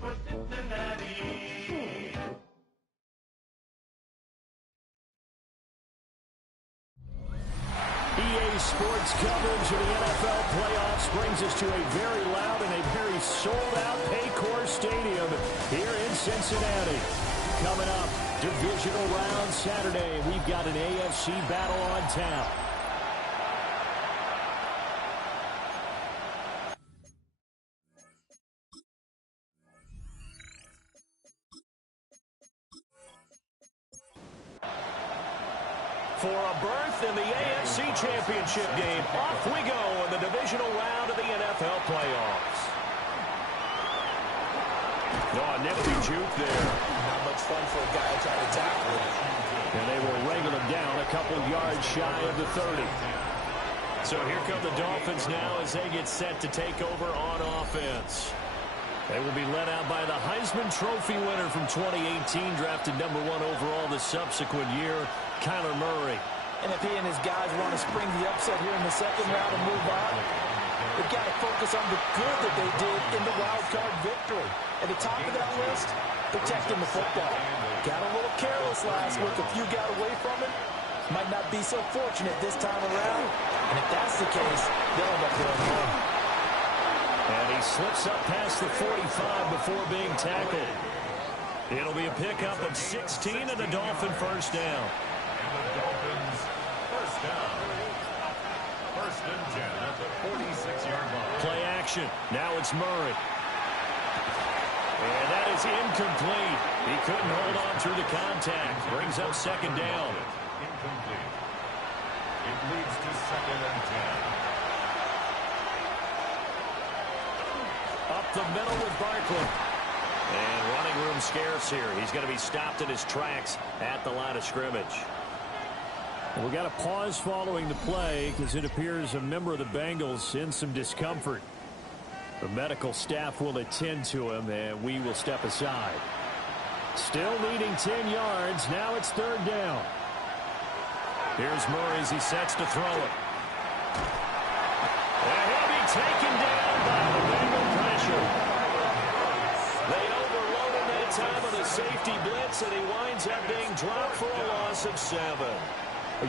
EA Sports coverage of the NFL playoffs brings us to a very loud and a very sold-out Paycor Stadium here in Cincinnati. Coming up, divisional round Saturday. We've got an AFC battle on tap. For a berth in the AFC Championship game, off we go in the divisional round of the NFL playoffs. Oh, a nifty juke there. Not much fun for a guy trying to tackle it. And they will wrangle him down a couple yards shy of the 30. So here come the Dolphins now as they get set to take over on offense. They will be led out by the Heisman Trophy winner from 2018, drafted #1 overall the subsequent year, Kyler Murray. And if he and his guys want to spring the upset here in the second round and move on, they've got to focus on the good that they did in the wild card victory. At the top of that list, protecting the football. Got a little careless last week. A few got away from it. Might not be so fortunate this time around. And if that's the case, they'll end up going home. And he slips up past the 45 before being tackled. It'll be a pickup of 16 and a Dolphin first down. And the Dolphins first down. First and 10 at the 46-yard line. Play action. Now it's Murray. And that is incomplete. He couldn't hold on through the contact. Brings up second down. Incomplete. It leads to second and 10. Up the middle with Barkley. And running room scarce here. He's going to be stopped in his tracks at the line of scrimmage. And we got a pause following the play because it appears a member of the Bengals in some discomfort. The medical staff will attend to him, and we will step aside. Still leading 10 yards. Now it's third down. Here's Murray as he sets to throw it. And he'll be taken down by the Bengal pressure. They overload him that time on a safety blitz, and he winds up being dropped for a loss of 7.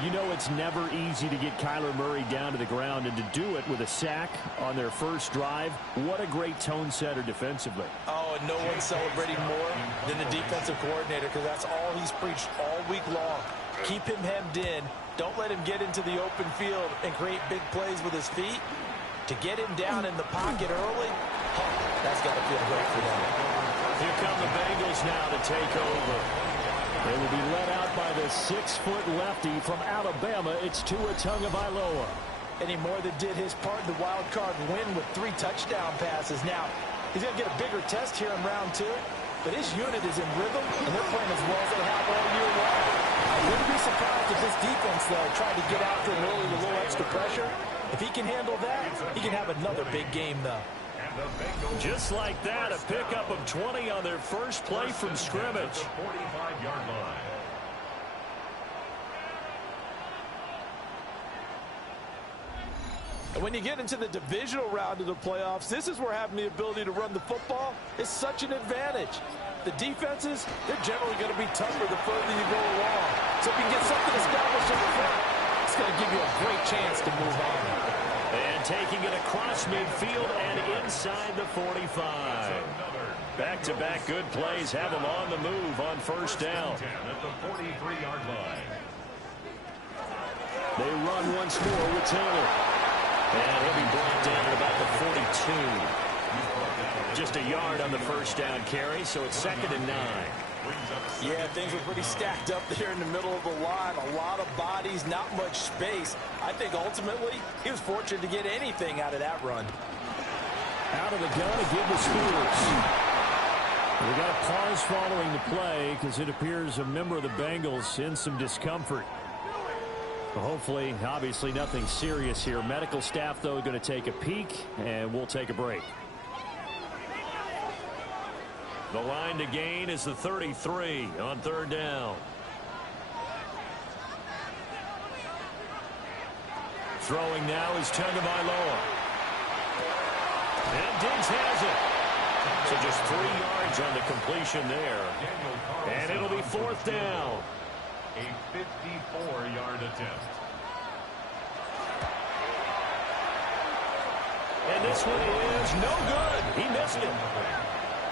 You know it's never easy to get Kyler Murray down to the ground, and to do it with a sack on their first drive, what a great tone setter defensively. Oh, and no one's celebrating more than the defensive coordinator, because that's all he's preached all week long. Keep him hemmed in. Don't let him get into the open field and create big plays with his feet. To get him down in the pocket early, that's got to feel great for them. Here come the Bengals now to take over. They will be led out by the 6-foot lefty from Alabama. It's Tua Tagovailoa. And he more than did his part in the wild card win with 3 touchdown passes. Now, he's going to get a bigger test here in round 2, but his unit is in rhythm, and they're playing as well as they have all year long. I wouldn't be surprised if this defense, though, tried to get after him early with a little extra pressure. If he can handle that, he can have another big game, though. Just like that, a pickup of 20 on their first play from scrimmage. 45-yard line. And when you get into the divisional round of the playoffs, this is where having the ability to run the football is such an advantage. The defenses, they're generally going to be tougher the further you go along. So if you can get something established in the front, it's going to give you a great chance to move on. And taking it across midfield and inside the 45. Back-to-back good plays have him on the move on first down. At the 43-yard line. They run once more with Taylor. And he'll be brought down at about the 42. Just a yard on the first down carry, so it's second and 9. Yeah, things were pretty stacked up there in the middle of the line. A lot of bodies, not much space. I think ultimately he was fortunate to get anything out of that run. Out of the gun to give the Steelers. We got a pause following the play because it appears a member of the Bengals in some discomfort. Hopefully, obviously nothing serious here. Medical staff, though, going to take a peek, and we'll take a break. The line to gain is the 33 on third down. Throwing now is Tagovailoa. And Diggs has it. So just 3 yards on the completion there. And it'll be 4th down. A 54-yard attempt. And this one is no good. He missed it.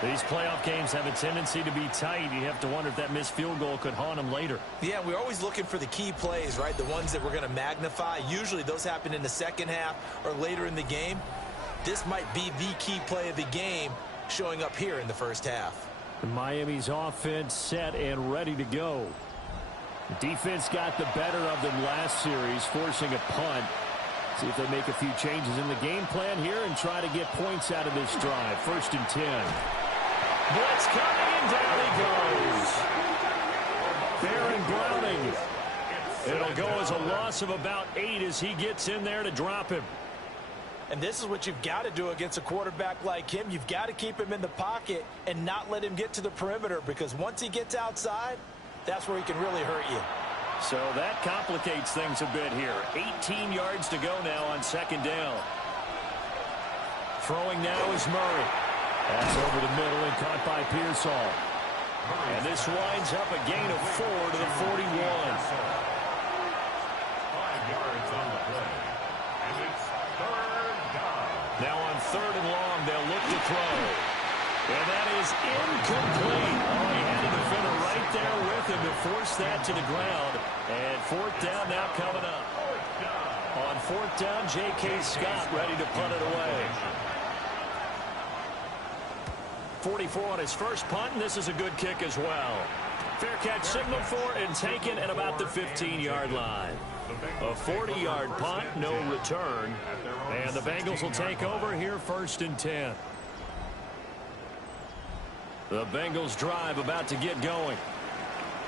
These playoff games have a tendency to be tight. You have to wonder if that missed field goal could haunt him later. Yeah, we're always looking for the key plays, right? The ones that we're going to magnify. Usually those happen in the second half or later in the game. This might be the key play of the game showing up here in the first half. Miami's offense set and ready to go. The defense got the better of them last series, forcing a punt. See if they make a few changes in the game plan here and try to get points out of this drive. 1st and 10. Blitz coming, and down he goes. Baron Browning. It'll go as a loss of about 8 as he gets in there to drop him. And this is what you've got to do against a quarterback like him. You've got to keep him in the pocket and not let him get to the perimeter, because once he gets outside, that's where he can really hurt you. So that complicates things a bit here. 18 yards to go now on 2nd down. Throwing now is Murray. That's over the middle and caught by Pearsall. And this winds up a gain of 4 to the 41. 5 yards on the play. And it's 3rd down. Now on 3rd and long, they'll look to throw. And that is incomplete. Oh, he had a defender right there with him to force that to the ground. And 4th down now coming up. On 4th down, J.K. Scott ready to punt it away. 44 on his first punt, and this is a good kick as well. Fair catch signaled for and taken at about the 15-yard line. A 40-yard punt, no return. And the Bengals will take over here 1st and 10. The Bengals drive about to get going.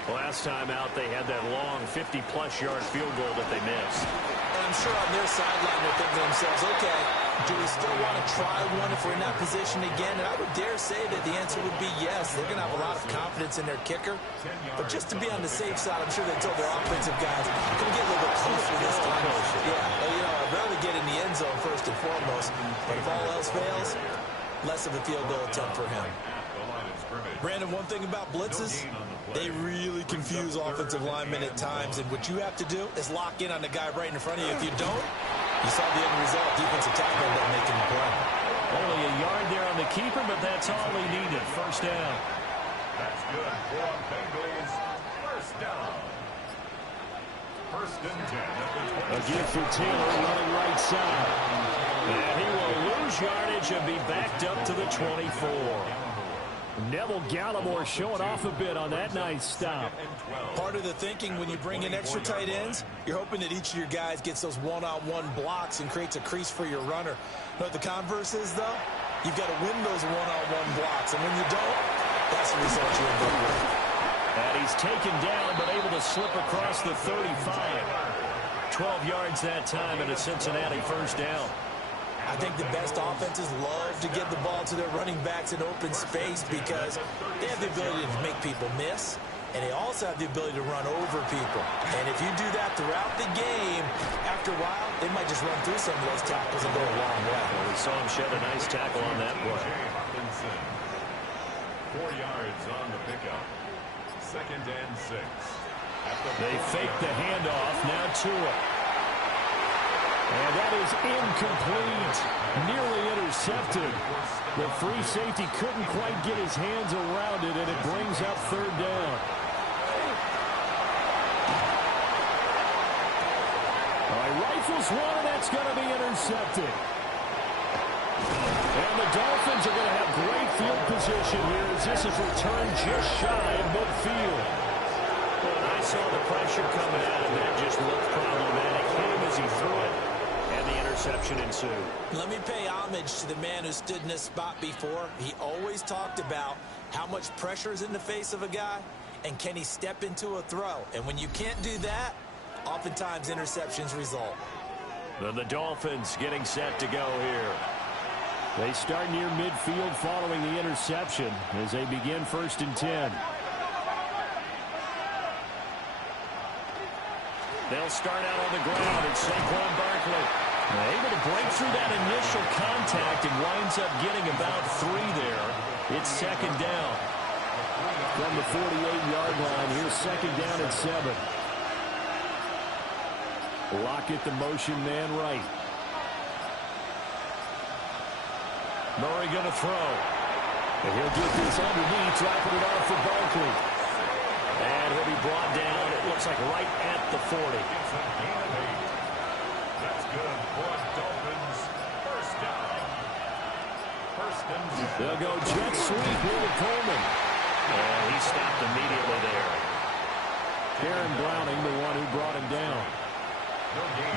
Last time out, they had that long 50-plus yard field goal that they missed. And I'm sure on their sideline they're thinking to themselves, okay, do we still want to try one if we're in that position again? And I would dare say that the answer would be yes. They're going to have a lot of confidence in their kicker. But just to be on the safe side, I'm sure they told their offensive guys, can we get a little bit closer this time? Yeah, you know, I'd rather get in the end zone first and foremost. But if all else fails, less of a field goal attempt for him. Brandon, one thing about blitzes, they really confuse offensive linemen at times, and what you have to do is lock in on the guy right in front of you. If you don't, you saw the end result. Defensive tackle ended up making the play. Only a yard there on the keeper, but that's all he needed. 1st down. That's good for Bengals. 1st down. 1st and 10 at the 20. A gift for Taylor running right side. And he will lose yardage and be backed up to the 24. Neville Gallimore showing off a bit on that nice stop. Part of the thinking when you bring in extra tight ends, you're hoping that each of your guys gets those one-on-one blocks and creates a crease for your runner. But the converse is, though, you've got to win those one-on-one blocks. And when you don't, that's the result you end up with. And he's taken down but able to slip across the 35. 12 yards that time and a Cincinnati 1st down. I think the best offenses love to give the ball to their running backs in open space because they have the ability to make people miss, and they also have the ability to run over people. And if you do that throughout the game, after a while, they might just run through some of those tackles and go a long way. Well, we saw him shed a nice tackle on that play. 4 yards on the pickup. 2nd and 6. They fake the handoff. Now Tua. And that is incomplete. Nearly intercepted. The free safety couldn't quite get his hands around it, and it brings up 3rd down. All right, rifles one, and that's going to be intercepted. And the Dolphins are going to have great field position here as this is returned just shy of midfield. Well, I saw the pressure coming at him, and it just looked problematic. Hit him as he threw it. Interception ensued. Let me pay homage to the man who stood in this spot before. He always talked about how much pressure is in the face of a guy and can he step into a throw. And when you can't do that, oftentimes interceptions result. Then the Dolphins getting set to go here. They start near midfield following the interception as they begin 1st and 10. They'll start out on the ground. It's Saquon Barkley. Able to break through that initial contact and winds up getting about 3 there. It's second down. From the 48-yard line, here's second down and 7. Lockett, the motion man right. Murray going to throw. And he'll get this underneath, dropping it off for Barkley. And he'll be brought down, it looks like right at the 40. That's good for Dolphins. First down. First and 10. They'll go jet sweep here to Coleman. And he stopped immediately there. Aaron Browning, the one who brought him down.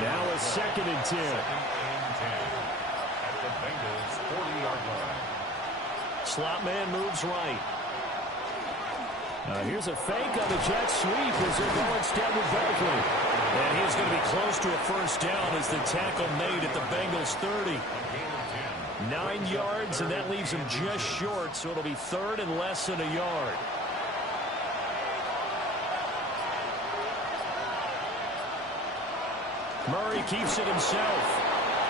Now a second and 10. Second and 10 at the Bengals 40-yard line. Slot man moves right. Here's a fake on the jet sweep as they're going instead with Barkley. And he's going to be close to a first down as the tackle made at the Bengals 30. 9 yards, and that leaves him just short, so it'll be third and less than a yard. Murray keeps it himself.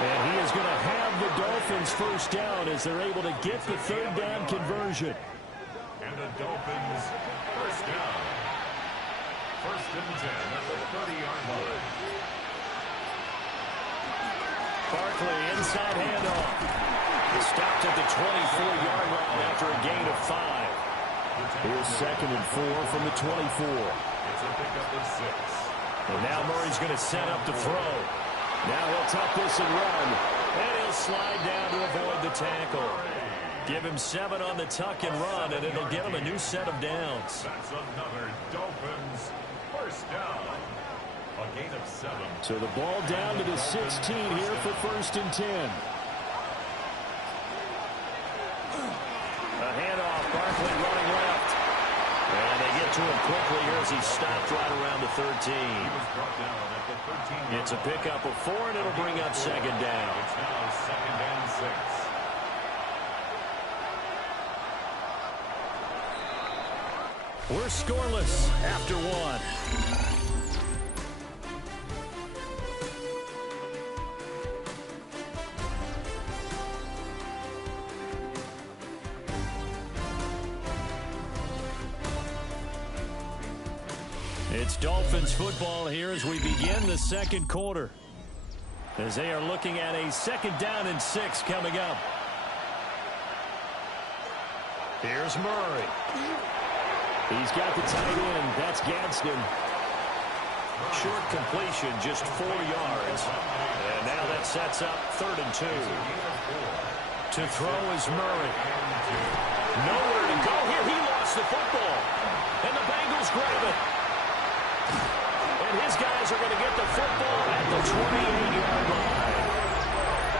And he is going to have the Dolphins first down as they're able to get the third down conversion. And the Dolphins first down. First and 10 at the 30-yard line. Barkley inside handoff. Stopped at the 24-yard line after a gain of 5. Here's second and 4 from the 24. It's a pickup of 6. And now Murray's going to set up to throw. Now he'll tuck this and run. And he'll slide down to avoid the tackle. Give him 7 on the tuck and run, and it'll get him a new set of downs. That's another Dolphins first down. A gain of 7. So the ball down to the 16 here for first and 10. A handoff, Barkley running left. And they get to him quickly here as he stopped right around the 13. He was brought down at the 13. It's a pickup of 4, and it'll bring up second down. It's now second and 6. We're scoreless after 1. It's Dolphins football here as we begin the second quarter. As they are looking at a second down and 6 coming up. Here's Murray. He's got the tight end. That's Gadsden. Short completion, just 4 yards. And now that sets up third and 2. To throw is Murray. Nowhere to go here. He lost the football. And the Bengals grab it. And his guys are going to get the football at the 28-yard line.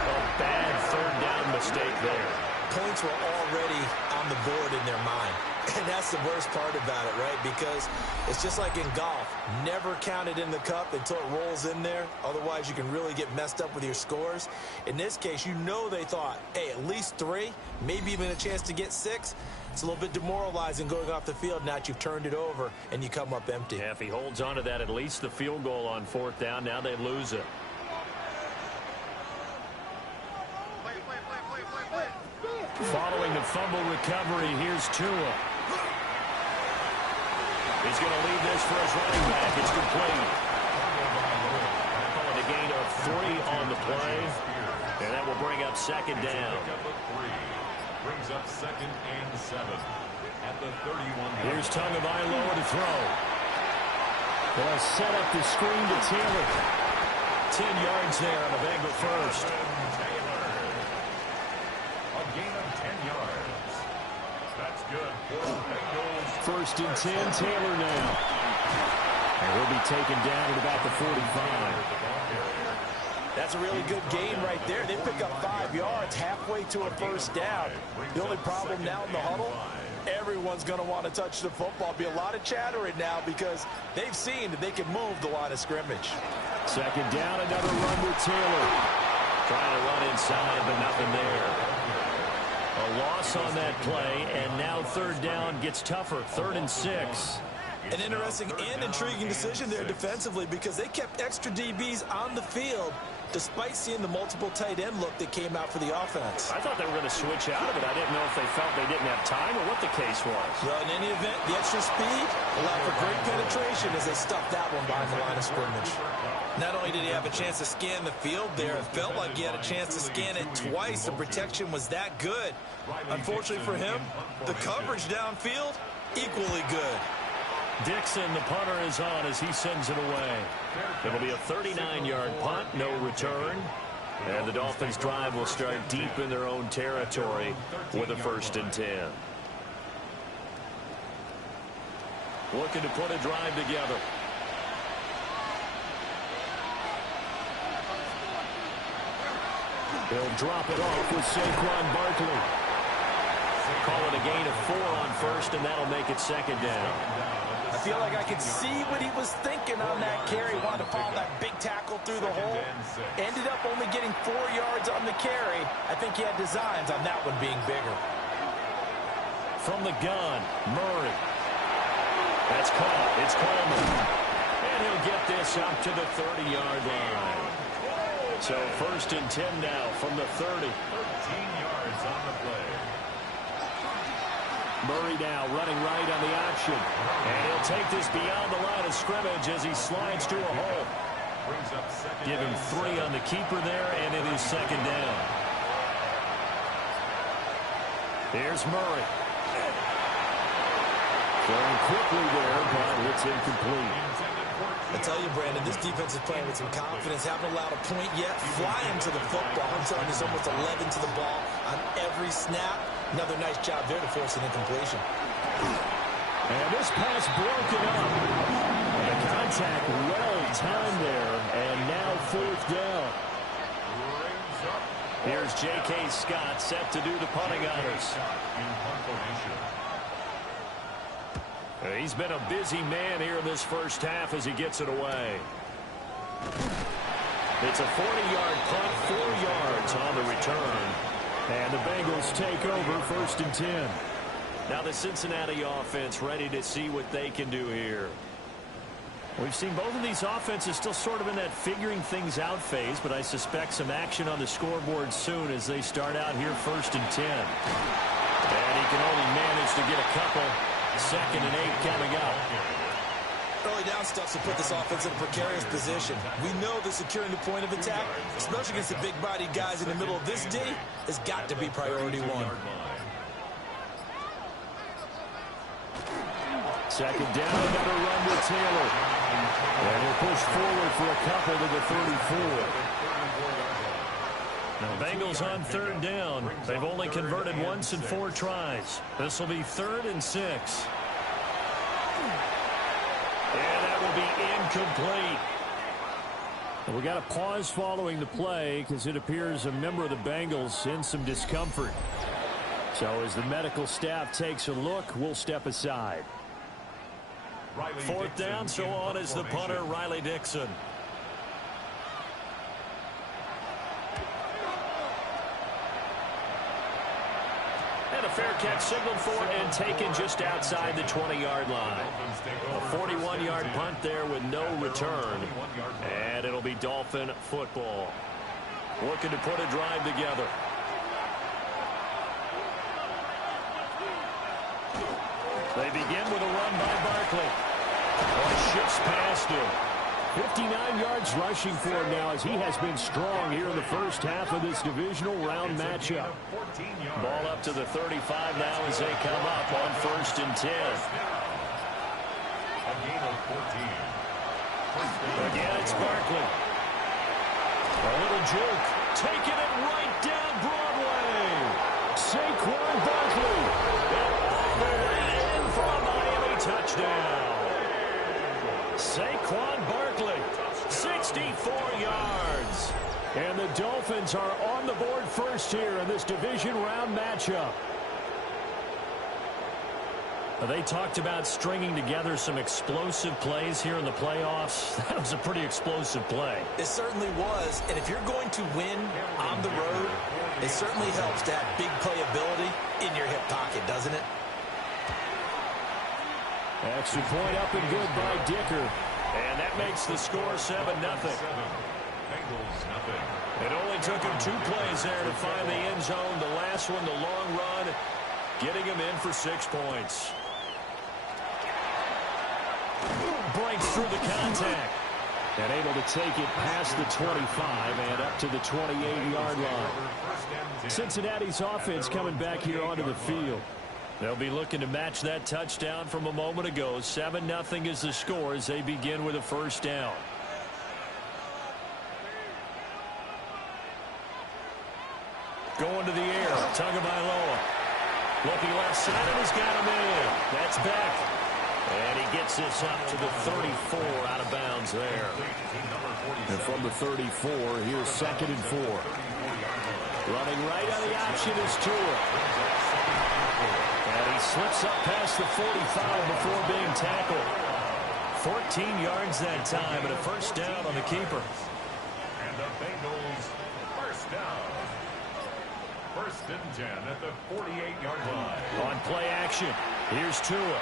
A bad third down mistake there. Points were already on the board in their mind. And that's the worst part about it, right? Because it's just like in golf. Never count it in the cup until it rolls in there. Otherwise, you can really get messed up with your scores. In this case, you know they thought, hey, at least 3, maybe even a chance to get 6. It's a little bit demoralizing going off the field now that you've turned it over and you come up empty. Yeah, if he holds on to that, at least the field goal on 4th down. Now they lose it. Following the fumble recovery, here's Tua. He's going to leave this for his running back. It's complete. Calling a gain of 3 on the play. And that will bring up second down. Brings up second and 7 at the 31. Here's Tagovailoa to throw. They'll set up the screen to Taylor. 10 yards there on the Bengal first. A gain of 10 yards. That's good for the Bengals. First and 10, Taylor now. And he'll be taken down at about the 45. That's a really good game right there. They pick up 5 yards halfway to a first down. The only problem now in the huddle, everyone's going to want to touch the football. Be a lot of chattering now because they've seen that they can move the line of scrimmage. Second down, another run with Taylor. Trying to run inside, but nothing there. A loss on that play, and now third down gets tougher. 3rd and 6. An interesting and intriguing decision there defensively because they kept extra DBs on the field despite seeing the multiple tight end look that came out for the offense. I thought they were going to switch out of it. I didn't know if they felt they didn't have time or what the case was. Well, in any event, the extra speed allowed for great penetration as they stuffed that one behind the line of scrimmage. Not only did he have a chance to scan the field there, it felt like he had a chance to scan it twice. The protection was that good. Unfortunately for him, the coverage downfield, equally good. Dixon, the punter, is on as he sends it away. It'll be a 39-yard punt, no return. And the Dolphins' drive will start deep in their own territory with a 1st and 10. Looking to put a drive together. He'll drop it off with Saquon Barkley. Call it a gain of 4 on 1st, and that'll make it 2nd down. I feel like I could see what he was thinking on that carry. Wanted to follow that big tackle through the hole. Ended up only getting 4 yards on the carry. I think he had designs on that one being bigger. From the gun, Murray. That's caught. It's Coleman. And he'll get this out to the 30-yard line. So 1st and 10 now from the 30. 13 yards on the play. Murray now running right on the option. And he'll take this beyond the line of scrimmage as he slides to a hole. Give him 3 on the keeper there, and it is 2nd down. Here's Murray. Throwing quickly there, but it's incomplete. I tell you, Brandon, this defense is playing with some confidence. Haven't allowed a point yet. Flying to the football. I'm telling you, it's almost 11 to the ball on every snap. Another nice job there to force an incompletion. And this pass broken up. And the contact well timed there. And now 4th down. Here's J.K. Scott set to do the punting honors. He's been a busy man here in this first half as he gets it away. It's a 40-yard punt, 4 yards on the return. And the Bengals take over 1st and 10. Now the Cincinnati offense ready to see what they can do here. We've seen both of these offenses still sort of in that figuring things out phase, but I suspect some action on the scoreboard soon as they start out here 1st and 10. And he can only manage to get a couple. 2nd and 8 coming up. Early down stuff to put this offense in a precarious position. We know that securing the point of attack, especially against the big-bodied guys in the middle of this D, has got to be priority 1. 2nd down, another run with Taylor. And he'll push forward for a couple to the 34. Now, Bengals on 3rd down. They've only converted once in 4 tries. This will be 3rd and 6. And that will be incomplete. We got a pause following the play because it appears a member of the Bengals in some discomfort. So as the medical staff takes a look, we'll step aside. 4th down, so on is the punter, Riley Dixon. And a fair catch signaled for and taken just outside the 20-yard line. A 41-yard punt there with no return. And it'll be Dolphin football. Looking to put a drive together. They begin with a run by Barkley. Shifts past him. 59 yards rushing for him now as he has been strong here in the first half of this divisional round matchup. Ball up to the 35 now as they come up on 1st and 10. Again, it's Barkley. A little juke. Taking it right down Broadway. Saquon Barkley. And all the way in for a Miami touchdown. Saquon Barkley, 64 yards. And the Dolphins are on the board first here in this division round matchup. They talked about stringing together some explosive plays here in the playoffs. That was a pretty explosive play. It certainly was. And if you're going to win on the road, it certainly helps to have big playability in your hip pocket, doesn't it? Extra point up and good by Dicker. And that makes the score 7-0. Bengals nothing. It only took him 2 plays there to find the end zone. The last one, the long run, getting him in for 6 points. Breaks through the contact. And able to take it past the 25 and up to the 28-yard line. Cincinnati's offense coming back here onto the field. They'll be looking to match that touchdown from a moment ago. 7-0 is the score as they begin with a first down. Going to the air. Tagovailoa. Looking left side, and he's got him in. That's back. And he gets this up to the 34 out of bounds there. And from the 34, here's 2nd and 4. Running right on the option is Tua. And he slips up past the 45 before being tackled. 14 yards that time and a first down on the keeper. And the Bengals first down. 1st and 10 at the 48-yard line. On play action, here's Tua.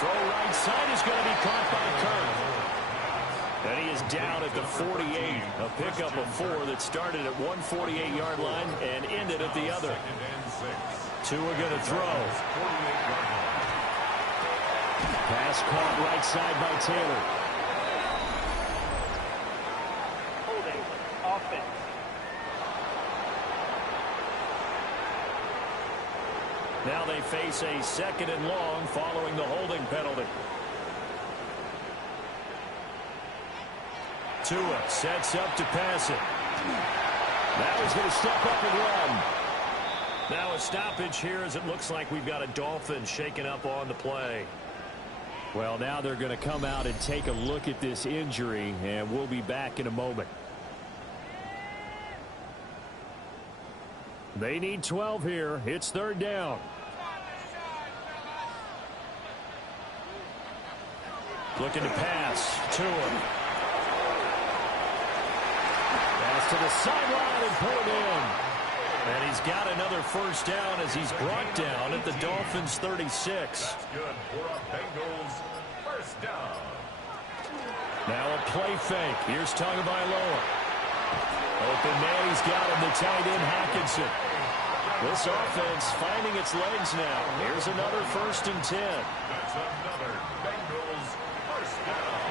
Throw right side is going to be caught by Kirk. And he is down at the 48. A pickup of 4 that started at one 48-yard line and ended at the other. Tua going to throw. Pass caught right side by Taylor. Holding offense. Now they face a 2nd and long following the holding penalty. Tua sets up to pass it. That was going to step up and run. Now a stoppage here as it looks like we've got a Dolphins shaken up on the play. Well, now they're going to come out and take a look at this injury, and we'll be back in a moment. They need 12 here. It's 3rd down. Looking to pass. Tua. Pass to the sideline and pulled in. And he's got another first down as he's brought down at the Dolphins 36. That's good for a Bengals first down. Now a play fake. Here's Tagovailoa. Open man, he's got him, the tight end Hockenson. This offense finding its legs now. Here's another 1st and 10. That's another Bengals first down.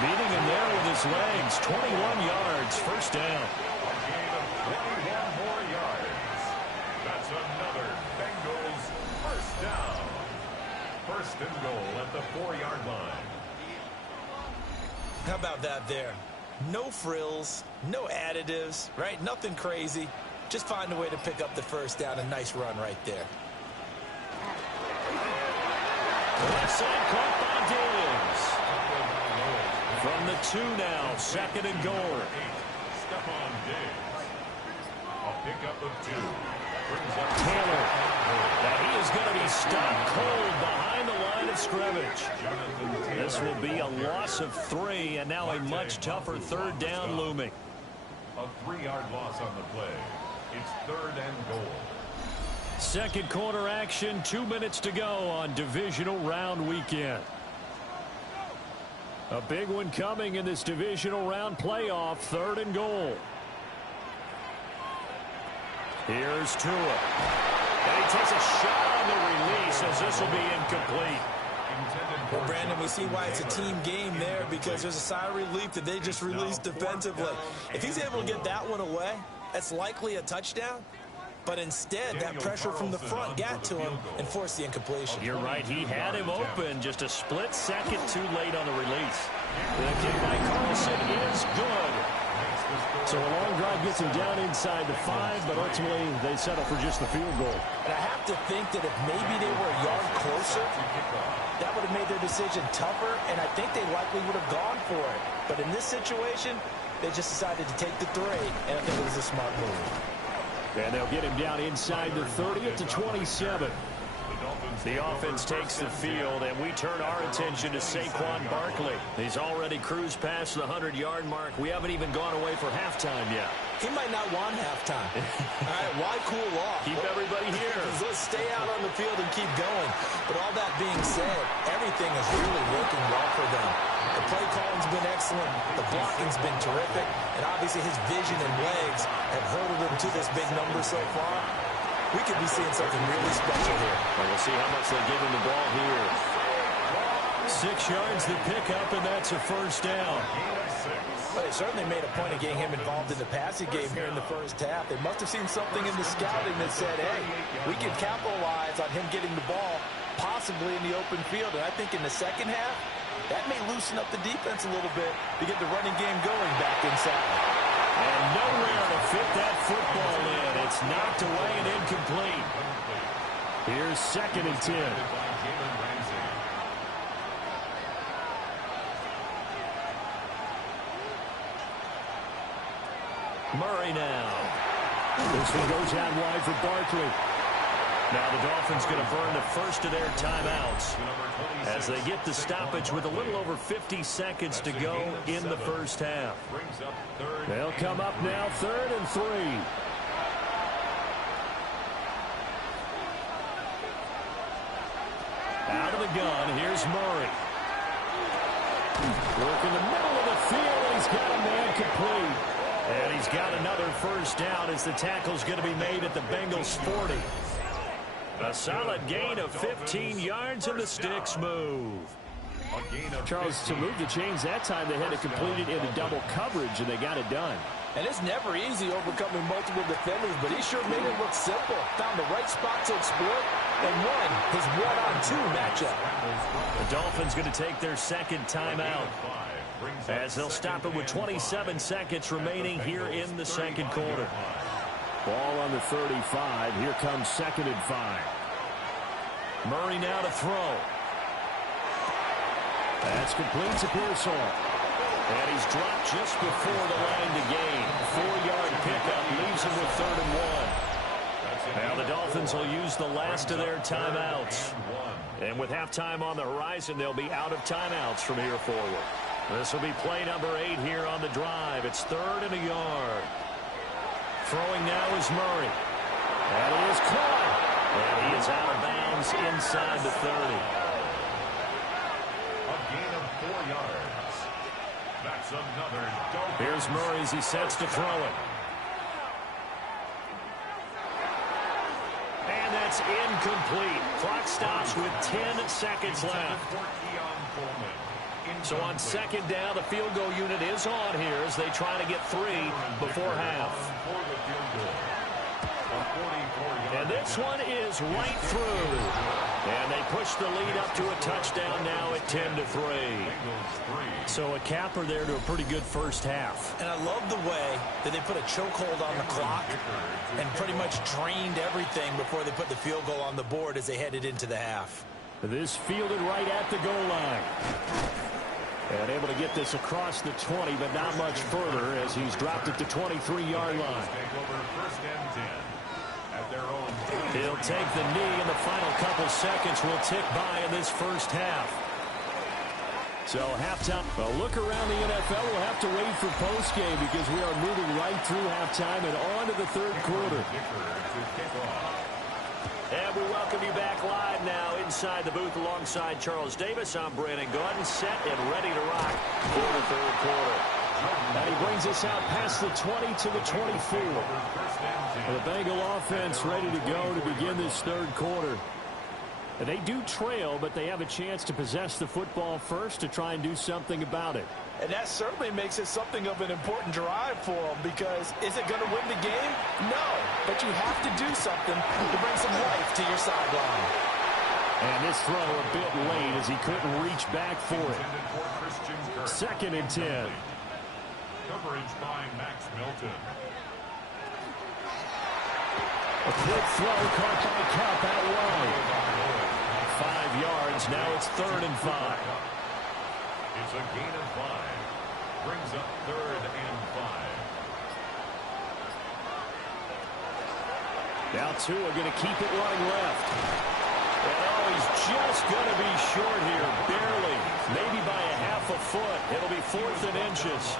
Beating him there with his legs. 21 yards, first down. A gain of 21 more yards. That's another Bengals first down. 1st and goal at the 4-yard line. How about that there? No frills, no additives, right? Nothing crazy. Just find a way to pick up the first down. A nice run right there. Left side caught by Davis. From the 2 now, 2nd and goal. Stephon Diggs. A pickup of 2. Brings up Taylor. Now he is going to be stopped cold behind the line of scrimmage. This will be a loss of 3, and now a much tougher 3rd down looming. A 3-yard loss on the play. It's 3rd and goal. 2nd quarter action, 2 minutes to go on divisional round weekend. A big one coming in this divisional round playoff, 3rd and goal. Here's Tua. And he takes a shot on the release as this will be incomplete. Well, Brandon, we see why it's a team game there because there's a sigh of relief that they just released defensively. If he's able to get that one away, that's likely a touchdown. But instead, that pressure from the front got to him and forced the incompletion. You're right. He had him open just a split second too late on the release. The kick by Carlson is good. So a long drive gets him down inside the 5, but ultimately they settle for just the field goal. And I have to think that if maybe they were a yard closer, that would have made their decision tougher, and I think they likely would have gone for it. But in this situation, they just decided to take the 3, and I think it was a smart move. And they'll get him down inside the 30 at the 27. The Dolphins The offense takes the field, and we turn our attention to Saquon Barkley. He's already cruised past the 100-yard mark. We haven't even gone away for halftime yet. He might not want halftime. All right, why cool off? Keep everybody here. Let's stay out on the field and keep going. But all that being said, everything is really working well for them. The play calling's been excellent. The blocking's been terrific. And obviously his vision and legs have hurdled him to this big number so far. We could be seeing something really special here. Well, we'll see how much they give him the ball here. 6 yards to pick up, and that's a first down. But they certainly made a point of getting him involved in the passing game here in the first half. They must have seen something in the scouting that said, hey, we can capitalize on him getting the ball possibly in the open field. And I think in the second half, that may loosen up the defense a little bit to get the running game going back inside. And nowhere to fit that football in. It's knocked away and incomplete. Here's 2nd and 10. Murray now. This one goes out wide for Barkley. Now the Dolphins going to burn the first of their timeouts as they get the stoppage with a little over 50 seconds to go in the first half. They'll come up now 3rd and 3. Out of the gun, here's Murray. Work in the middle of the field, and he's got a man complete. And he's got another first down as the tackle's going to be made at the Bengals 40. A solid gain of 15 yards, and the sticks move. Charles, to move the chains that time, they had to complete it into double coverage, and they got it done. And it's never easy overcoming multiple defenders, but he sure made it look simple. Found the right spot to exploit and won his 1-on-2 matchup. The Dolphins going to take their second timeout as they'll stop it with 27 seconds remaining here in the second quarter. Ball on the 35. Here comes 2nd and 5. Murray now to throw. That's complete to Pearsall. And he's dropped just before the line to gain. 4-yard pickup leaves him with 3rd and 1. Now the Dolphins will use the last of their timeouts. And with halftime on the horizon, they'll be out of timeouts from here forward. This will be play number 8 here on the drive. It's 3rd and a yard. Throwing now is Murray. And he is caught. And he is out of bounds inside the 30. A gain of 4 yards. That's another Dolphins. Here's Murray as he sets to throw it. And that's incomplete. Clock stops with 10 seconds left. So on 2nd down, the field goal unit is on here as they try to get 3 before half. And this one is right through. And they push the lead up to a touchdown now at 10-3. So a capper there to a pretty good first half. And I love the way that they put a chokehold on the clock and pretty much drained everything before they put the field goal on the board as they headed into the half. This fielded right at the goal line. And able to get this across the 20, but not much further as he's dropped it to 23-yard line. He'll take the knee, and the final couple seconds will tick by in this first half. So halftime. A look around the NFL. We'll have to wait for postgame because we are moving right through halftime and on to the 3rd quarter. And we welcome you back live now inside the booth alongside Charles Davis. I'm Brandon Gordon, set and ready to rock for the 3rd quarter. And he brings us out past the 20 to the 24. The Bengal offense ready to go to begin this 3rd quarter. And they do trail, but they have a chance to possess the football first to try and do something about it. And that certainly makes it something of an important drive for them, because is it going to win the game? No, but you have to do something to bring some life to your sideline. And this throw a bit late as he couldn't reach back for it. 2nd and 10. Coverage by Max Milton. A quick throw caught by Cup out wide. 5 yards. Now it's 3rd and 5. It's a gain of 5. Brings up 3rd and 5. Now Tua going to keep it running left. he's just going to be short here, barely, maybe by a half a foot. It'll be 4th and inches.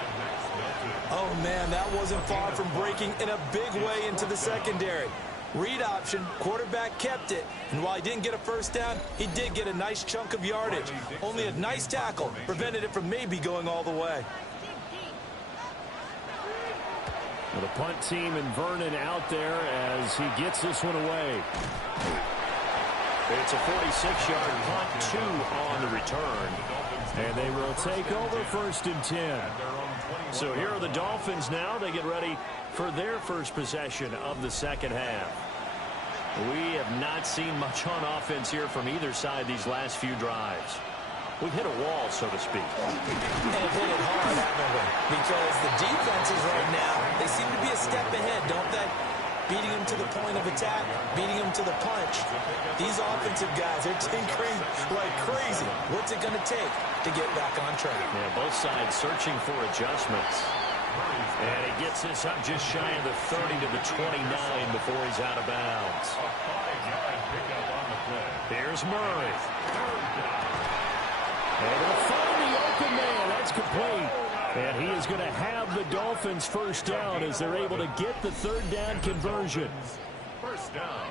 Oh, man, that wasn't far from breaking in a big way into the secondary. Read option, quarterback kept it, and while he didn't get a first down, he did get a nice chunk of yardage. Only a nice tackle prevented it from maybe going all the way. Well, the punt team and Vernon out there as he gets this one away. It's a 46-yard punt, 2 on the return. And they will take over 1st and 10. So here are the Dolphins now. They get ready for their first possession of the second half. We have not seen much on offense here from either side these last few drives. We've hit a wall, so to speak. And hit it hard, haven't we? Because the defenses right now, they seem to be a step ahead, don't they? Beating them to the point of attack, beating them to the punch. These offensive guys, they're tinkering like crazy. What's it going to take to get back on track? Yeah, both sides searching for adjustments. And he gets this up just shy of the 30 to the 29 before he's out of bounds. Here's Murray. And they'll find the open man. That's complete. And he is going to have the Dolphins first down as they're able to get the 3rd down conversion. First down.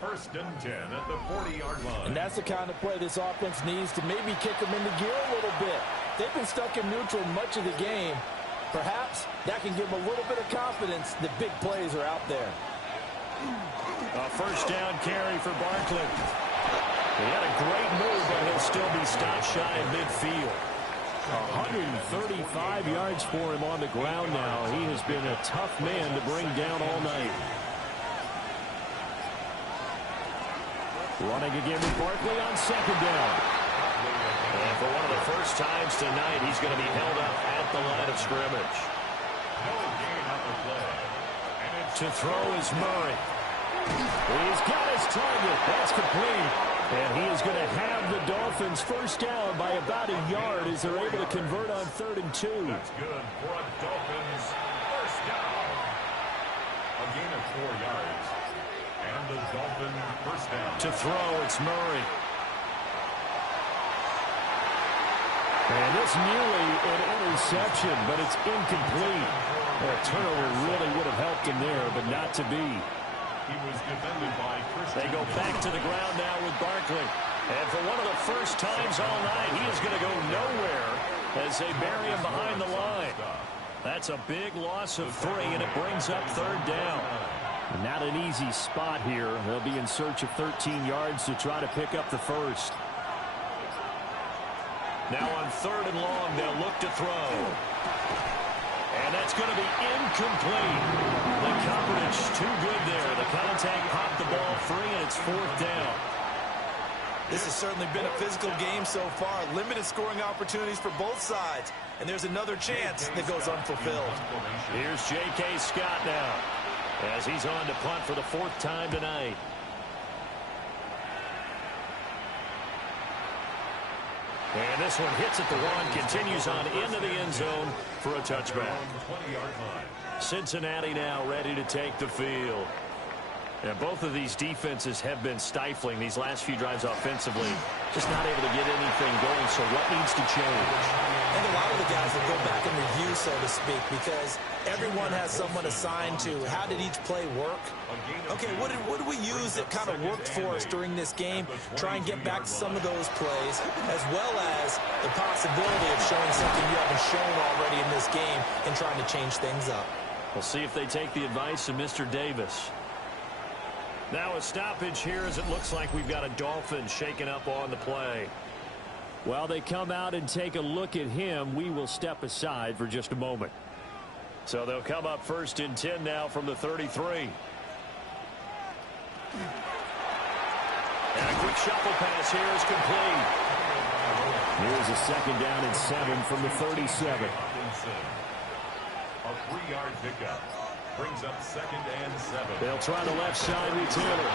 1st and 10 at the 40-yard line. And that's the kind of play this offense needs to maybe kick them into gear a little bit. They've been stuck in neutral much of the game. Perhaps that can give them a little bit of confidence that big plays are out there. A first down carry for Barkley. He had a great move, but he'll still be stopped shy of midfield. 135 yards for him on the ground now. He has been a tough man to bring down all night. Running again with Barkley on 2nd down. And for one of the first times tonight, he's going to be held up at the line of scrimmage. To throw is Murray. He's got his target. That's complete. And he is going to have the Dolphins first down by about a yard as they're able to convert on 3rd and 2. That's good for a Dolphins first down. A gain of 4 yards. And the Dolphins first down. To throw, it's Murray. And this nearly an interception, but it's incomplete. A turnover really would have helped him there, but not to be. He was defended by Christian. They go back to the ground now with Barkley. And for one of the first times all night, he is going to go nowhere as they bury him behind the line. That's a big loss of 3, and it brings up 3rd down. Not an easy spot here. They'll be in search of 13 yards to try to pick up the first. Now on 3rd and long, they'll look to throw. And that's going to be incomplete. The coverage too good there. The contact popped the ball free, and it's 4th down. This has certainly been a physical game so far. Limited scoring opportunities for both sides. And there's another chance that goes unfulfilled. Here's J.K. Scott now as he's on to punt for the 4th time tonight. And this one hits at the 1, continues on into the end zone for a touchback. Cincinnati now ready to take the field. And both of these defenses have been stifling these last few drives offensively. Just not able to get anything going, so what needs to change? And a lot of the guys will go back and review, so to speak, because everyone has someone assigned to how did each play work. Okay, what did we use that kind of worked for us during this game? Try and get back to some of those plays, as well as the possibility of showing something you haven't shown already in this game and trying to change things up. We'll see if they take the advice of Mr. Davis. Now a stoppage here as it looks like we've got a Dolphin shaken up on the play. While they come out and take a look at him, we will step aside for just a moment. So they'll come up 1st and 10 now from the 33. And a quick shuffle pass here is complete. Here's a 2nd down and 7 from the 37. A 3-yard pickup. Brings up 2nd and 7. They'll try the left side with Taylor.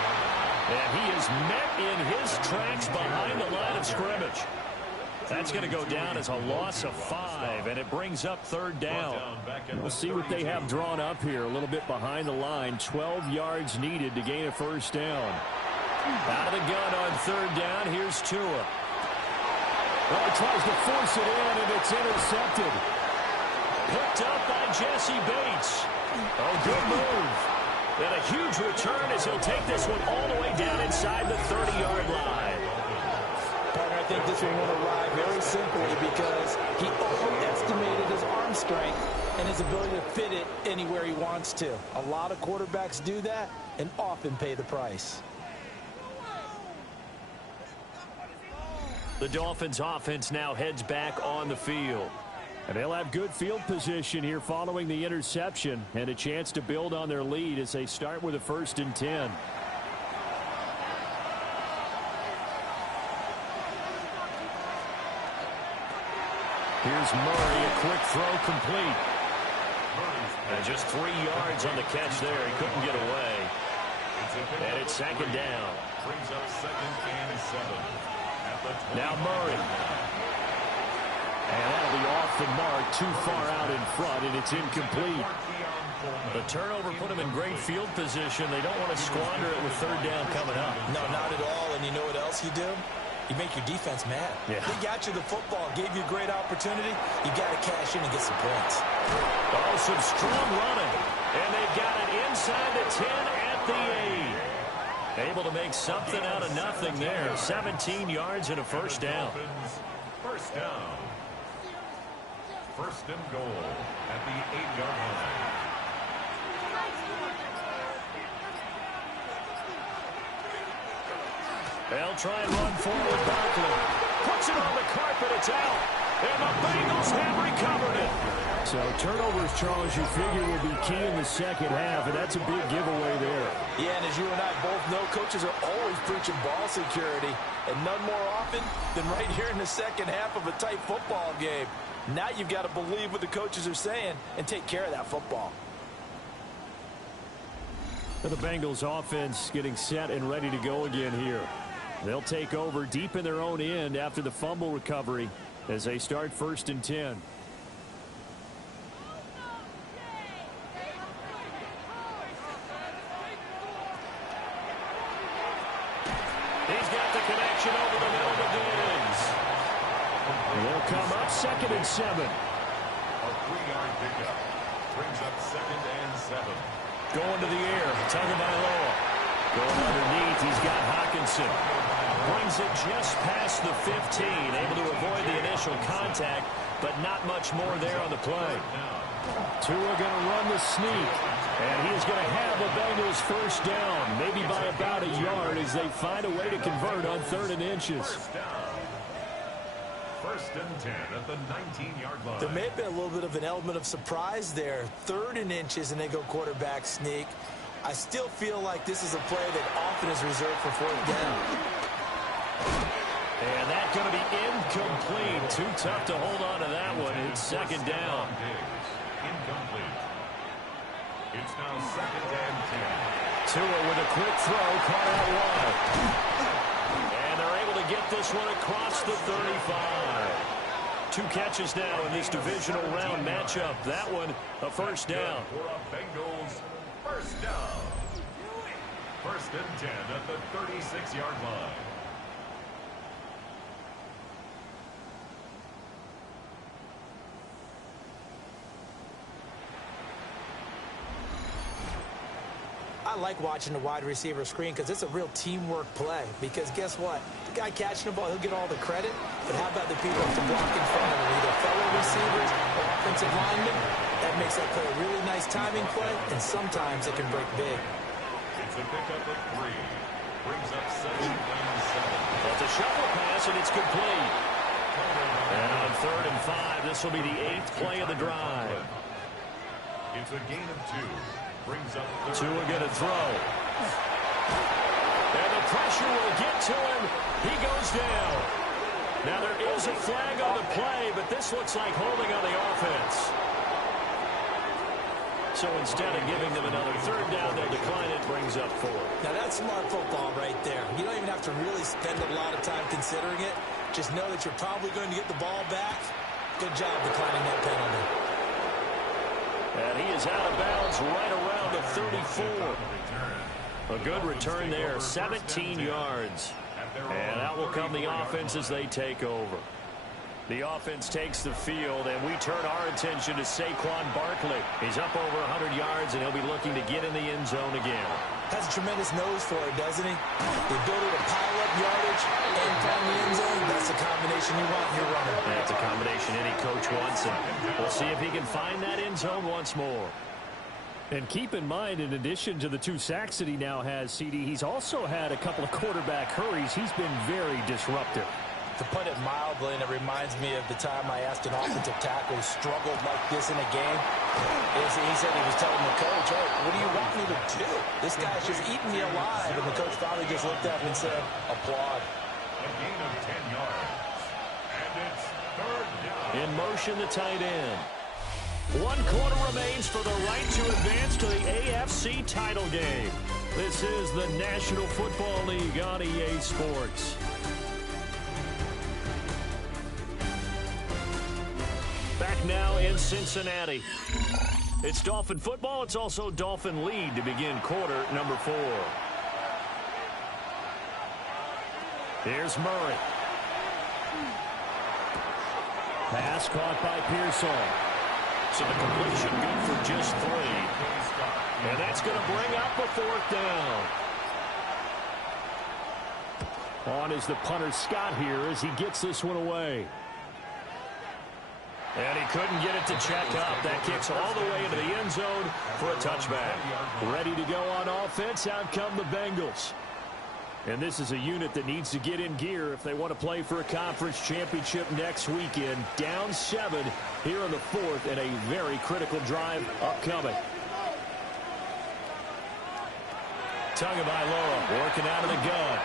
And he is met in his tracks behind the line of scrimmage. That's going to go down as a loss of 5, and it brings up 3rd down. We'll see what they have drawn up here. A little bit behind the line. 12 yards needed to gain a first down. Out of the gun on third down. Here's Tua. Well, he tries to force it in, and it's intercepted. Picked up by Jesse Bates. Oh, good move. And a huge return as he'll take this one all the way down inside the 30-yard line. Partner, I think this one will arrive very simply because he overestimated his arm strength and his ability to fit it anywhere he wants to. A lot of quarterbacks do that and often pay the price. The Dolphins offense now heads back on the field. And they'll have good field position here following the interception and a chance to build on their lead as they start with a 1st and 10. Here's Murray, a quick throw complete. And just 3 yards on the catch there. He couldn't get away. And it's 2nd down. Brings up 2nd and 7. Now Murray. And that'll be off the mark, too far out in front, and it's incomplete. The turnover put them in great field position. They don't want to squander it with 3rd down coming up. No, not at all. And you know what else you do? You make your defense mad. Yeah. They got you the football, gave you a great opportunity. You got to cash in and get some points. Oh, some strong running. And they've got it inside the 10 at the 8. Able to make something out of nothing there. 17 yards and a 1st down. 1st down. 1st and goal at the 8-yard line. They'll try and run forward. Barkley puts it on the carpet. It's out. And the Bengals have recovered it. So turnovers, Charles, you figure will be key in the 2nd half, and that's a big giveaway there. Yeah, and as you and I both know, coaches are always preaching ball security, and none more often than right here in the 2nd half of a tight football game. Now you've got to believe what the coaches are saying and take care of that football. The Bengals offense getting set and ready to go again here. They'll take over deep in their own end after the fumble recovery as they start 1st and 10. He's got the connection over the middle to Diggs. They'll come up 2nd and 7. A 3-yard pickup. Brings up 2nd and 7. Going to the air. Tagovailoa. Going underneath. He's got Hawkinson. Brings it just past the 15. Able to avoid the initial contact, but not much more there on the play. Tua going to run the sneak. And he's going to have the Bengals 1st down, maybe by about a yard as they find a way to convert on 3rd and inches. 1st down. 1st and 10 at the 19-yard line. There may have been a little bit of an element of surprise there. 3rd and inches, and they go quarterback sneak. I still feel like this is a play that often is reserved for 4th down. And that's going to be incomplete. Too tough to hold on to that one. It's 2nd down. Incomplete. It's now 2nd and 10. Tua with a quick throw, caught out wide. And they're able to get this one across the 35. 2 catches now in this divisional round matchup. That one, a 1st down. For a Bengals 1st down. 1st and 10 at the 36-yard line. I like watching the wide receiver screen because it's a real teamwork play. Because guess what? The guy catching the ball, he'll get all the credit. But how about the people to block in front of him, either fellow receivers or offensive linemen? That makes that play a really nice timing play, and sometimes it can break big. It's a pickup of 3. Brings up 2nd and 7. Well, it's a shuffle pass, and it's complete. And on 3rd and 5, this will be the 8th play of the drive. It's a gain of 2. Brings up Tua going to throw. And the pressure will get to him. He goes down. Now there is a flag on the play, but this looks like holding on the offense. So instead of giving them another 3rd down, they'll decline it. Brings up 4. Now that's smart football right there. You don't even have to really spend a lot of time considering it. Just know that you're probably going to get the ball back. Good job declining that penalty. And he is out of bounds right around the 34. A good return there, 17 yards. And out will come the offense as they take over. The offense takes the field, and we turn our attention to Saquon Barkley. He's up over 100 yards, and he'll be looking to get in the end zone again. Has a tremendous nose for it, doesn't he? The ability to pile up yardage and find the end zone, that's the combination you want in your runner. That's a combination any coach wants, and we'll see if he can find that end zone once more. And keep in mind, in addition to the 2 sacks that he now has, CD, he's also had a couple of quarterback hurries. He's been very disruptive. To put it mildly, and it reminds me of the time I asked an offensive tackle who struggled like this in a game. He said he was telling the coach, hey, what do you want me to do? This guy's just eating me alive. And the coach finally just looked at him and said, applaud. A gain of 10 yards. And it's third down. In motion, the tight end. 1 quarter remains for the right to advance to the AFC title game. This is the National Football League on EA Sports. Back now in Cincinnati. It's Dolphin football. It's also Dolphin lead to begin quarter number 4. Here's Murray. Pass caught by Pearsall. So the completion good for just 3. And that's going to bring up a 4th down. On is the punter Scott here as he gets this one away. And he couldn't get it to check up. That kicks all the way into the end zone for a touchback. Ready to go on offense. Out come the Bengals. And this is a unit that needs to get in gear if they want to play for a conference championship next weekend. Down 7 here in the 4th and a very critical drive upcoming. Tagovailoa working out of the gun.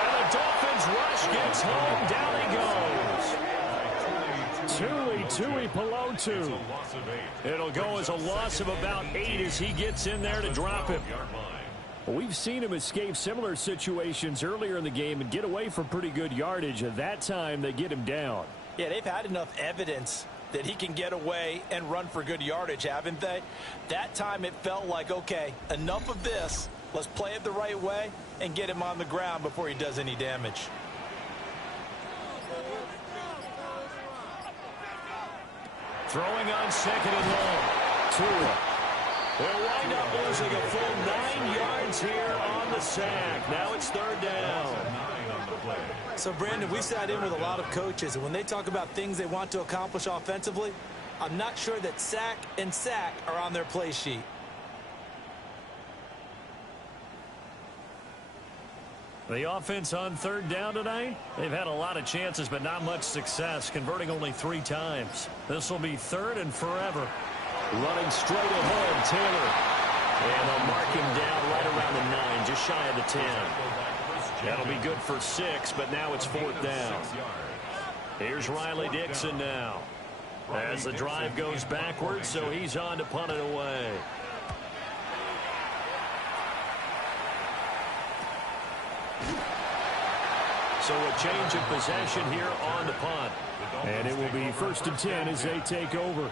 And the Dolphins rush gets home. Down he goes. Tui Pelotu. It'll go as a loss of about 8 as he gets in there to drop him. We've seen him escape similar situations earlier in the game and get away from pretty good yardage. At that time, they get him down. Yeah, they've had enough evidence that he can get away and run for good yardage, haven't they? That time it felt like, okay, enough of this. Let's play it the right way and get him on the ground before he does any damage. Throwing on 2nd and long. Tua. They'll wind up losing a full 9 yards here on the sack. Now it's 3rd down. So, Brandon, we sat in with a lot of coaches, and when they talk about things they want to accomplish offensively, I'm not sure that sack and sack are on their play sheet. The offense on 3rd down tonight, they've had a lot of chances, but not much success, converting only 3 times. This will be 3rd and forever. Running straight ahead, Taylor. And they'll mark him down right around the 9, just shy of the 10. That'll be good for 6, but now it's 4th down. Here's Riley Dixon now. As the drive goes backwards, so he's on to punt it away. So a change of possession here on the punt. And it will be 1st and 10 as they take over.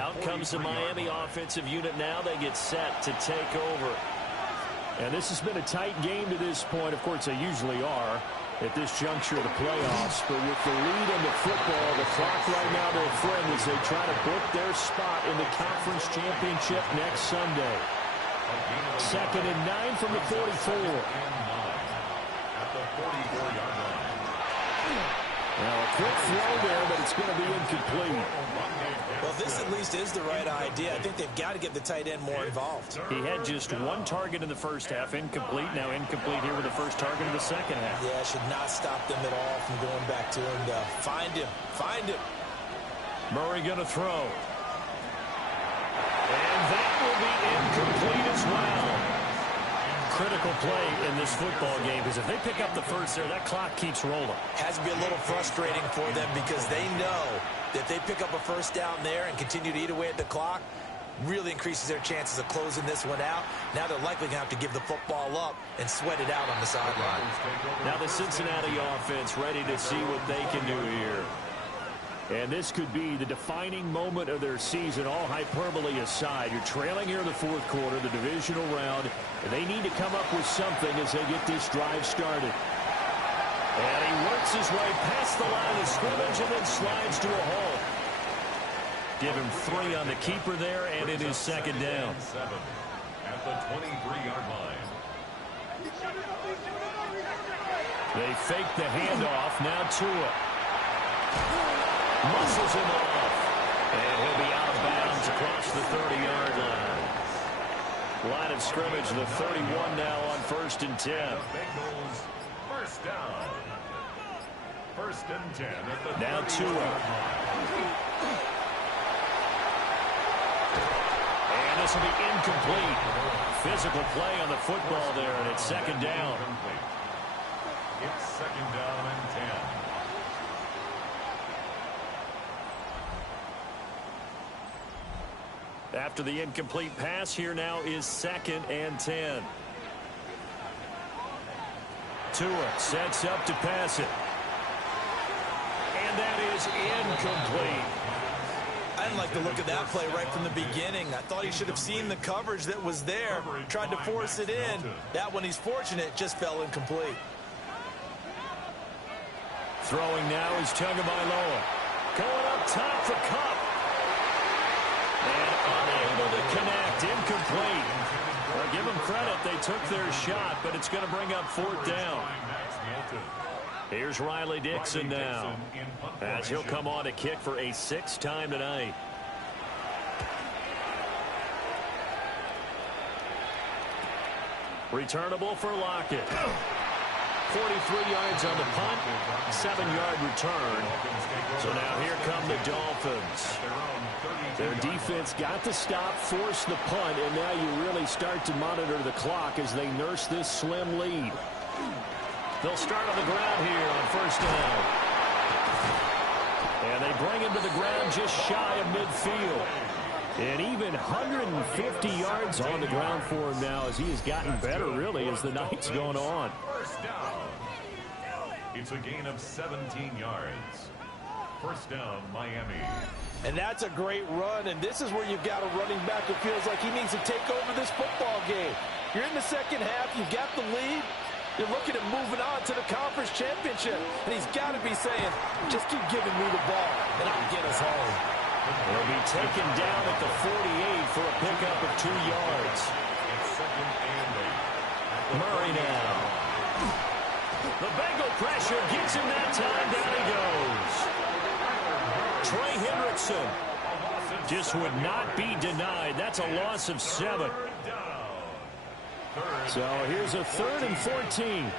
Out comes the Miami offensive unit now. They get set to take over. And this has been a tight game to this point. Of course, they usually are at this juncture of the playoffs. But with the lead in the football, the clock right now their friend as they try to book their spot in the conference championship next Sunday. 2nd and 9 from the 44. Now a quick throw there, but it's going to be incomplete. Well, this at least is the right idea. I think they've got to get the tight end more involved. He had just 1 target in the first half, incomplete. Now incomplete here with the first target in the second half. Yeah, should not stop them at all from going back to him to find him. Find him. Murray going to throw. And that will be incomplete as well. Critical play in this football game because if they pick up the first there, that clock keeps rolling. Has to be a little frustrating for them because they know that if they pick up a first down there and continue to eat away at the clock, really increases their chances of closing this one out. Now they're likely going to have to give the football up and sweat it out on the sideline. Now the Cincinnati offense ready to see what they can do here. And this could be the defining moment of their season, all hyperbole aside. You're trailing here in the fourth quarter, the divisional round, and they need to come up with something as they get this drive started. And he works his way past the line of scrimmage and then slides to a halt. Give him 3 on the keeper there, and it is second down. At the 23-yard line. They fake the handoff. Now Tua muscles him off. And he'll be out of bounds across the 30-yard line. Line of scrimmage, the 31 now on 1st and 10. Bengals first down. 1st and 10 at the now Tua. And this will be incomplete. Physical play on the football there, and it's second down. It's second down and 10. After the incomplete pass, here now is 2nd and 10. Tua sets up to pass it. And that is incomplete. I didn't like the look of that play right from the beginning. I thought he should have seen the coverage that was there, tried to force it in. That one, he's fortunate, just fell incomplete. Throwing now is Tagovailoa. Going up top for Cup. And unable to connect. Incomplete. Well, give them credit. They took their shot, but it's going to bring up 4th down. Here's Riley Dixon now, as he'll come on to kick for a 6th time tonight. Returnable for Lockett. 43 yards on the punt, 7-yard return. So now here come the Dolphins. Their defense got the stop, forced the punt, and now you really start to monitor the clock as they nurse this slim lead. They'll start on the ground here on 1st down. And they bring him to the ground just shy of midfield. And even 150 yards on the ground for him now as he has gotten better, really, as the night's going on. First down. It's a gain of 17 yards. 1st down, Miami. And that's a great run, and this is where you've got a running back who feels like he needs to take over this football game. You're in the second half, you got the lead. You're looking at moving on to the conference championship. And he's got to be saying, just keep giving me the ball, and I'll get us home. He'll be taken down at the 48 for a pickup of 2 yards. It's 2nd and 8. Murray now. The Bengal pressure gets him that time. Down he goes. Trey Hendrickson just would not be denied. That's a loss of 7. So here's a 3rd and 14.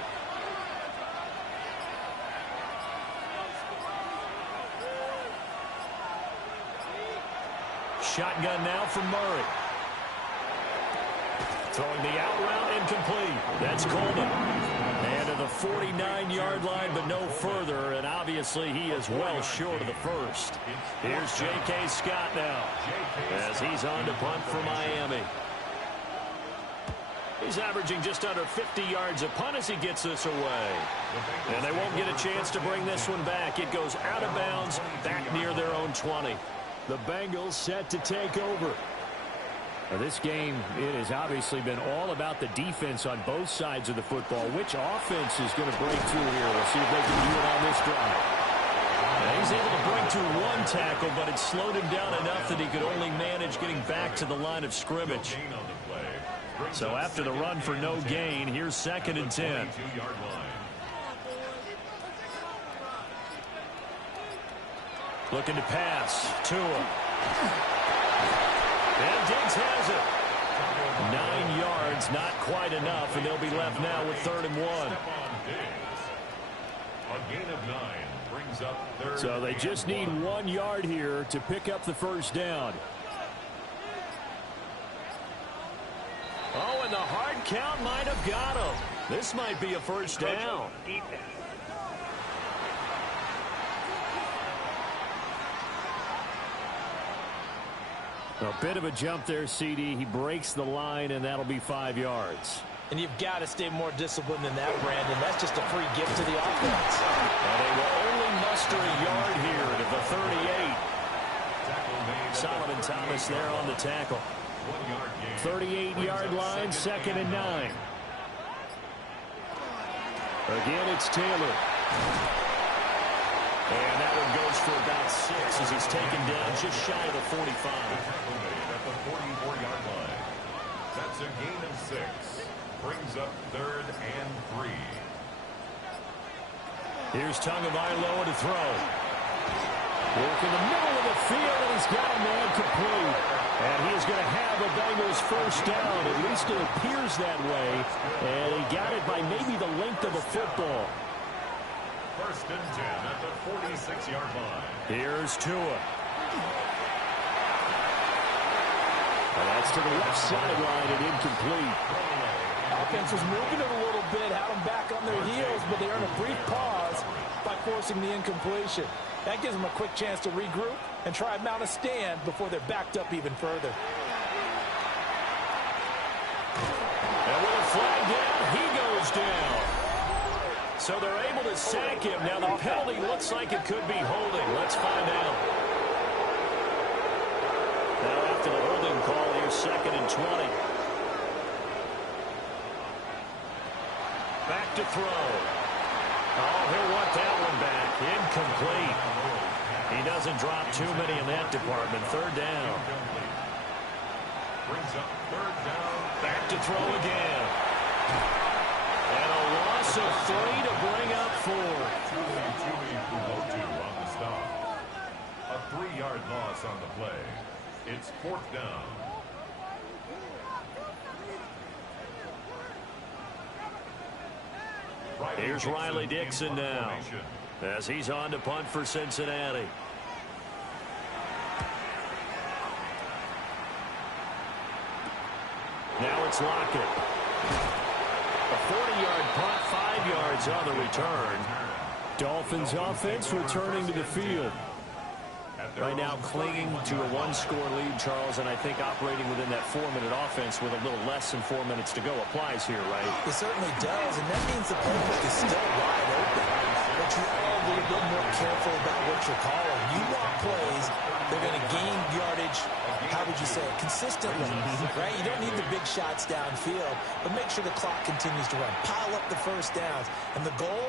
Shotgun now from Murray. Throwing the out route incomplete. That's Coleman. And to the 49-yard line, but no further. And obviously he is well short of the 1st. Here's J.K. Scott now as he's on to punt for Miami. He's averaging just under 50 yards a punt as he gets this away. And they won't get a chance to bring this one back. It goes out of bounds back near their own 20. The Bengals set to take over. Now this game, it has obviously been all about the defense on both sides of the football. Which offense is going to break through here? We'll see if they can do it on this drive. Now he's able to break through 1 tackle, but it slowed him down enough that he could only manage getting back to the line of scrimmage. So after the run for no gain, here's 2nd and 10. Looking to pass. Tua. And Diggs has it. 9 yards, not quite enough, and they'll be left now with 3rd and 1. A gain of 9 brings up 3rd. So they just need 1 yard here to pick up the 1st down. Oh, and the hard count might have got him. This might be a 1st down. A bit of a jump there, CD. He breaks the line, and that'll be 5 yards. And you've got to stay more disciplined than that, Brandon. That's just a free gift to the offense. And they will only muster a yard here to the Thomas there on the tackle. 38-yard line, 2nd and 9. Again, it's Taylor. And that one goes for about 6 as he's taken down just shy of the 45. At the 44-yard line. That's a gain of 6. Brings up 3rd and 3. Here's Tagovailoa to throw. Work in the middle of the field, and he's got a man complete. And he is going to have a Bengals first down. At least it appears that way. And he got it by maybe the length of a football. 1st and 10 at the 46-yard line. Here's Tua. And that's to the left sideline and incomplete. Offense was moving it a little bit, had them back on their heels, but they earned a brief pause by forcing the incompletion. That gives them a quick chance to regroup and try and mount a stand before they're backed up even further. And with a flag down, he goes down. So they're able to sack him. Now the penalty looks like it could be holding. Let's find out. Now after the holding call, here's 2nd and 20. Back to throw. Oh, he'll want that one back. Incomplete. He doesn't drop too many in that department. 3rd down. Brings up 3rd down. Back to throw again. And a loss of 3 to bring up 4. On the stop. A 3-yard loss on the play. It's 4th down. Here's Riley Dixon now as he's on to punt for Cincinnati. Now it's Lockett. A 40-yard punt, 5 yards on the return. Dolphins offense returning to the field. Right now clinging to a 1-score lead, Charles, and I think operating within that 4-minute offense with a little less than 4 minutes to go applies here, right? It certainly does, and that means the playbook is still wide open. But you're all a little bit more careful about what you're calling. You want plays they're going to gain yardage, how would you say it, consistently, right? You don't need the big shots downfield, but make sure the clock continues to run. Pile up the first downs, and the goal,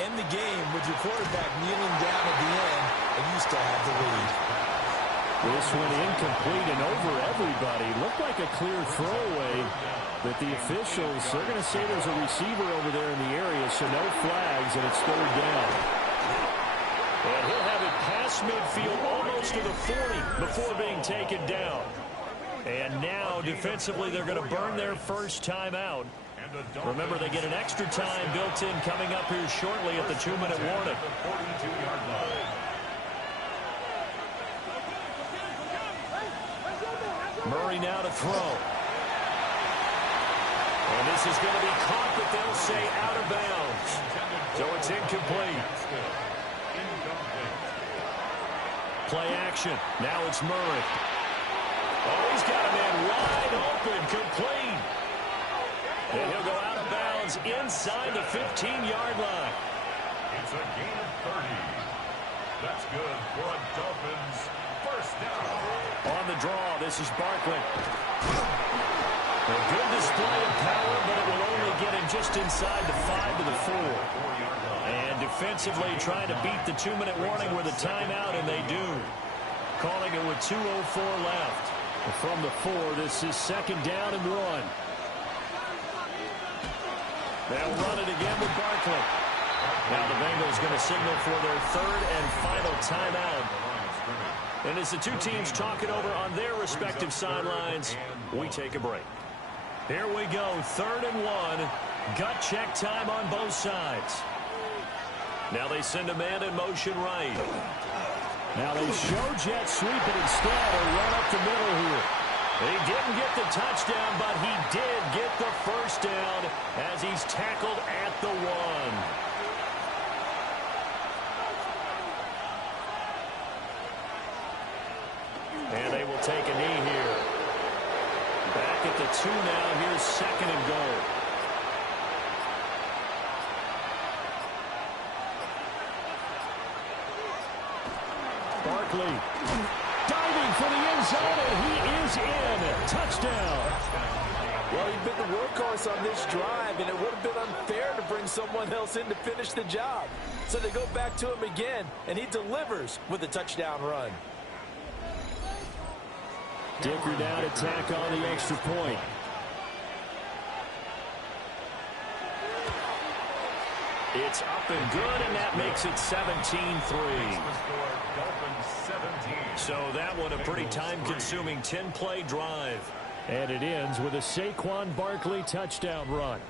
end the game with your quarterback kneeling down at the end, and you still have the lead. This one incomplete and over everybody. Looked like a clear throwaway, but the officials, they're going to say there's a receiver over there in the area, so no flags, and it's 3rd down. And he'll have it past midfield almost to the 40 before being taken down. And now, defensively, they're going to burn their first time out. Remember, they get an extra time built in coming up here shortly at the 2-minute warning. Murray now to throw. And this is going to be caught, but they'll say out of bounds. So it's incomplete. Play action. Now it's Murray. Oh, he's got a man wide open, complete. And he'll go out of bounds inside the 15-yard line. It's a gain of 30. That's good for a Dolphins first down. On the draw, this is Barkley. A good display of power, but it will only get him just inside the 5 to the 4. And defensively trying to beat the 2-minute warning with a timeout, and they do. Calling it with 2:04 left. From the 4, this is 2nd down and 1. They'll run it again with Barkley. Now the Bengals going to signal for their 3rd and final timeout. And as the two teams talk it over on their respective sidelines, we take a break. Here we go, 3rd and 1. Gut check time on both sides. Now they send a man in motion right. Now they show jet sweep it instead, a run up the middle here. He didn't get the touchdown, but he did get the first down as he's tackled at the 1. And they will take a knee here. Back at the 2 now. Here's 2nd and goal. Barkley. Diving looking for the end zone, and he is in. Touchdown. Well, he's been the workhorse on this drive, and it would have been unfair to bring someone else in to finish the job. So they go back to him again, and he delivers with a touchdown run. Dicker down to tack on the extra point. It's up and good, and that makes it 17-3. So that one a pretty time-consuming 10-play drive. And it ends with a Saquon Barkley touchdown run.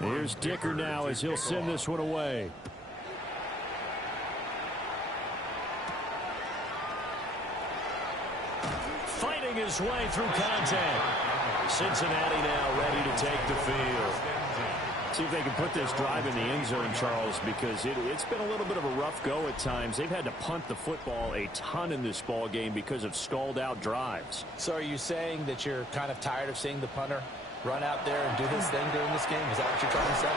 Here's Dicker now as he'll send this one away. Fighting his way through contact. Cincinnati now ready to take the field. See if they can put this drive in the end zone, Charles, because it's been a little bit of a rough go at times. They've had to punt the football a ton in this ball game because of stalled-out drives. So are you saying that you're kind of tired of seeing the punter run out there and do his thing during this game? Is that what you're trying to say?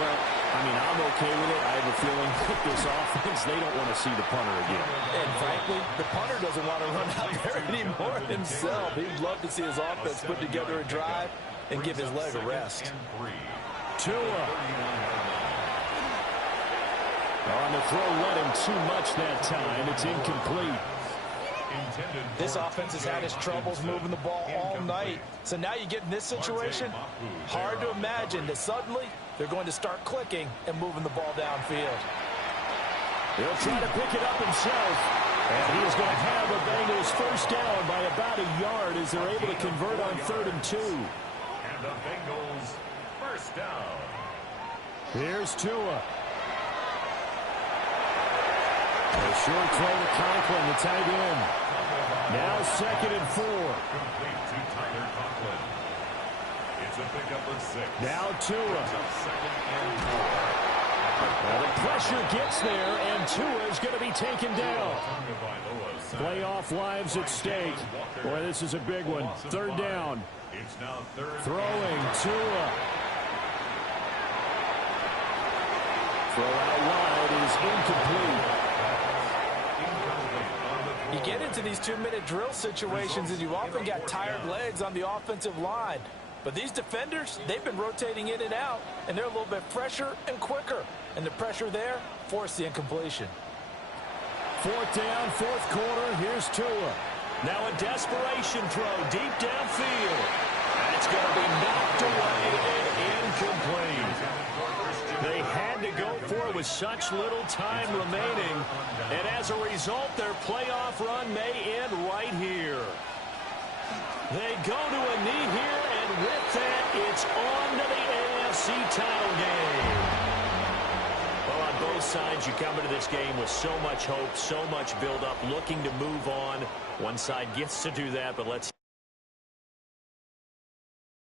Well, I mean, I'm okay with it. I have a feeling that this offense, they don't want to see the punter again. And frankly, the punter doesn't want to run out there anymore himself. He'd love to see his offense put together a drive and give his leg a rest. Tua. On the throw, led him too much that time. It's incomplete. This offense has had its troubles moving the ball all night. So now you get in this situation, hard to imagine that suddenly they're going to start clicking and moving the ball downfield. He'll try to pick it up himself. And he is going to have the Bengals first down by about a yard as they're able to convert on 3rd and 2. And the Bengals first down. Here's Tua. A short throw to Conklin, the tight end. Now 2nd and 4. Complete to Tyler Conklin. It's a pickup of 6. Now Tua. Second and 4. Well, the pressure gets there, and Tua is going to be taken down. Playoff lives at stake. Boy, this is a big one. 3rd down. It's now 3rd. Throwing Tua. Throw out wide is incomplete. You get into these 2-minute drill situations and you often got tired legs on the offensive line. But these defenders, they've been rotating in and out, and they're a little bit fresher and quicker. And the pressure there forced the incompletion. 4th down, 4th quarter. Here's Tua. Now a desperation throw deep downfield. That's going to be knocked away and incomplete. They had to go for it with such little time remaining. And as a result, their playoff run may end right here. They go to a knee here, and with that, it's on to the AFC title game. Well, on both sides, you come into this game with so much hope, so much build-up, looking to move on. One side gets to do that, but let's